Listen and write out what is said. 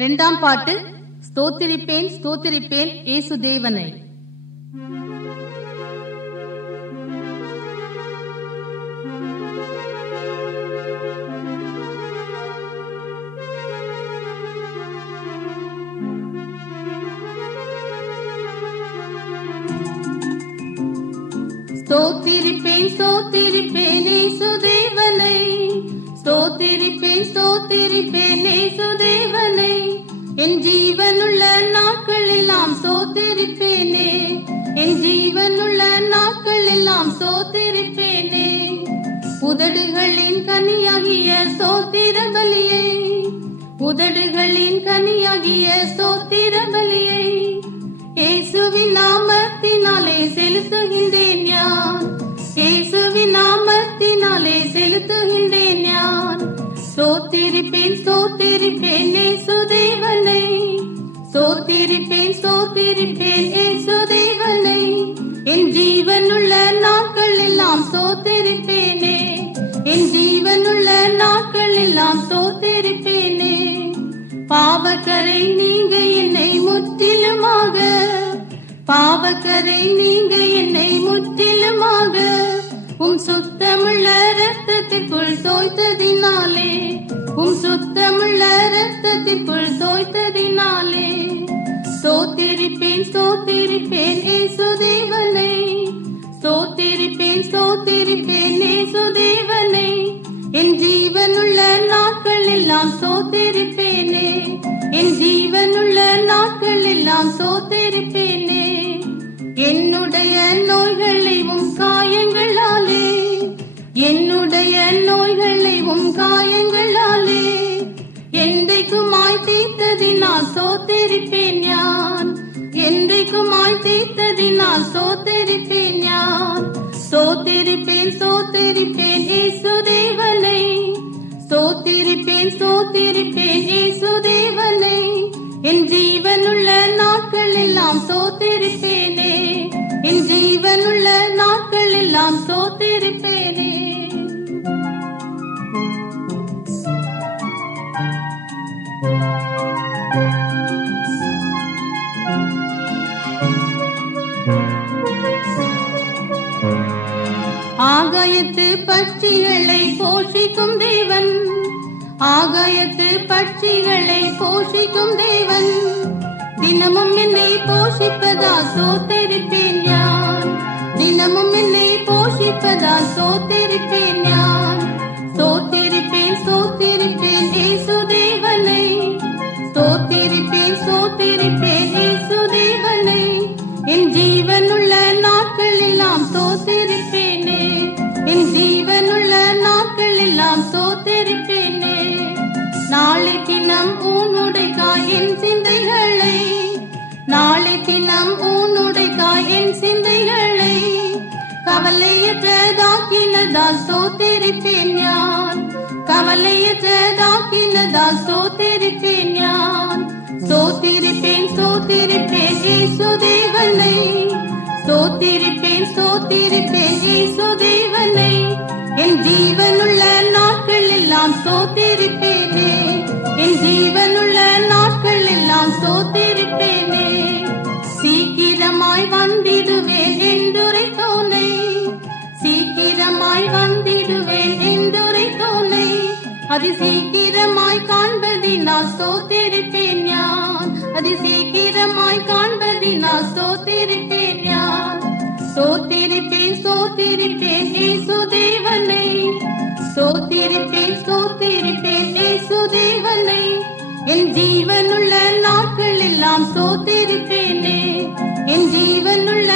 இரண்டாம் பாட்டு, ஸ்தோத்திரிப்பேன் ஸ்தோத்திரிப்பேன் இயேசுதேவனை. ஸ்தோத்திரிப்பேன் ஸ்தோத்திரிப்பேன் இயேசுதேவனை, ஸ்தோத்திரிப்பேன் ஸ்தோத்திரிப்பேன் இயேசுதேவனை, என் ஜீவனுள்ள நாட்கள் எல்லாம் ஸ்தோத்திரிப்பேனே, என் ஜீவனுள்ள நாட்கள் எல்லாம் ஸ்தோத்திரிப்பேனே. உதடுகளின் கனியாகிய ஸ்தோத்திர பலியை, உதடுகளின் கனியாகிய ஸ்தோத்திர பலியை இயேசுவின் நாமத்தினாலே செலுத்துகின்றேன் யான், இயேசுவின் நாமத்தினாலே செலுத்துகின்றேன் யான். ஸ்தோத்திரிப்பேன் ஸ்தோத்திரிப்பேன் இயேசுதேவனை, ஸ்தோத்திரிப்பேன் ஸ்தோத்திரிப்பேன் இயேசுதேவனை, என் ஜீவனுள்ள நாட்கள் எல்லாம் ஸ்தோத்திரிப்பேனே, என் ஜீவனுள்ள நாட்கள் எல்லாம் ஸ்தோத்திரிப்பேனே. பாவக்கரை நீங்க என்னை முற்றிலுமாக, பாவக்கரை நீங்க என்னை முற்றிலுமாக சுத்தமுள்ள இரத்தத்திற்குள் தோய்த்ததினாலே, சுத்தமுள்ள இரத்தத்திற்குள் தோய்த்ததினாலே. ஸ்தோத்திரிப்பேன் ஸ்தோத்திரிப்பேன் இயேசுதேவனை, ஸ்தோத்திரிப்பேன் ஸ்தோத்திரிப்பேன் இயேசுதேவனை, என் ஜீவனுள்ள நாட்கள் எல்லாம் ஸ்தோத்திரிப்பேனே, என் ஜீவனுள்ள நாட்கள் எல்லாம் ஸ்தோத்திரிப்பேனே. என்னுடைய நோய்களை காயங்களாலே, என்னுடைய நோய்களை காயங்களாலே என்றைக்குமாய் தீர்த்ததினால் ஸ்தோத்திரிப்பேன் யான், என்றைக்குமாய் தீர்த்ததினால் ஸ்தோத்திரிப்பேன் யான். ஸ்தோத்திரிப்பேன் ஸ்தோத்திரிப்பேன் இயேசுதேவனை, ஸ்தோத்திரிப்பேன் ஸ்தோத்திரிப்பேன் இயேசுதேவனை, என் ஜீவனுள்ள நாட்கள் எல்லாம் ஸ்தோத்திரிப்பேனே, என் ஜீவனுள்ள நாட்கள் எல்லாம் ஸ்தோத்திரிப்பேனே. ஆகாயத்து பட்சிகளை போஷிக்கும் தேவன், ஆகாயத்து பட்சிகளை போஷிக்கும் தேவன், தினமும் என்னை போஷிப்பதா ஸ்தோத்திரிப்பேன் யான், தினமும் என்னை போஷிப்பதா ஸ்தோத்திரிப்பேன் யான். ஸ்தோத்திரிப்பேன் ஸ்தோத்திரிப்பேன் இயேசுதேவனை, ஸ்தோத்திரிப்பேன் ஸ்தோத்திரிப்பேன் இயேசுதேவனை, என் ஜீவனுள்ள நாட்கள் எல்லாம் ஸ்தோத்திரிப்பேனே, என் ஜீவனுள்ள நாட்கள் எல்லாம் ஸ்தோத்திரிப்பேனே. நாளை தினம் உன்னுடைக்காய் என் சிந்தைகளை, நாளை தினம் உன்னுடைக்காய் என் சிந்தைகளை கவலையற்றதாக்கினதால் ஸ்தோத்திரிப்பேன் யான், கவலையற்றதாக்கினதால் ஸ்தோத்திரிப்பேன் யான். ஸ்தோத்திரிப்பேன் ஸ்தோத்திரிப்பேன் இயேசுதேவனை, ஸ்தோத்திரிப்பேன் ஸ்தோத்திரிப்பேன் இயேசுதேவனை, என் ஜீவனுள்ள நாட்கள் எல்லாம் ஸ்தோத்திரிப்பேனே, என் ஜீவனுள்ள நாட்கள் எல்லாம் ஸ்தோத்திரிப்பேனே. சீக்கிரமாய் வந்திடுவேன் என்றுரைத்தோனை, சீக்கிரமாய் வந்திடுவேன் என்றுரைத்தோனை, அது சீக்கிரமாய் காண்பதினால் ஸ்தோத்திரிப்பேன் யான், அது சீக்கிரமாய் காண்பதினால் ஸ்தோத்திரிப்பேன் யான். ஸ்தோத்திரிப்பேன் ஸ்தோத்திரிப்பேன் இயேசுதேவனை, ஸ்தோத்திரிப்பேன் ஸ்தோத்திரிப்பேன் இயேசுதேவனை, என் ஜீவனுள்ள நாட்கள் எல்லாம் ஸ்தோத்திரிப்பேனே, என் ஜீவனுள்ள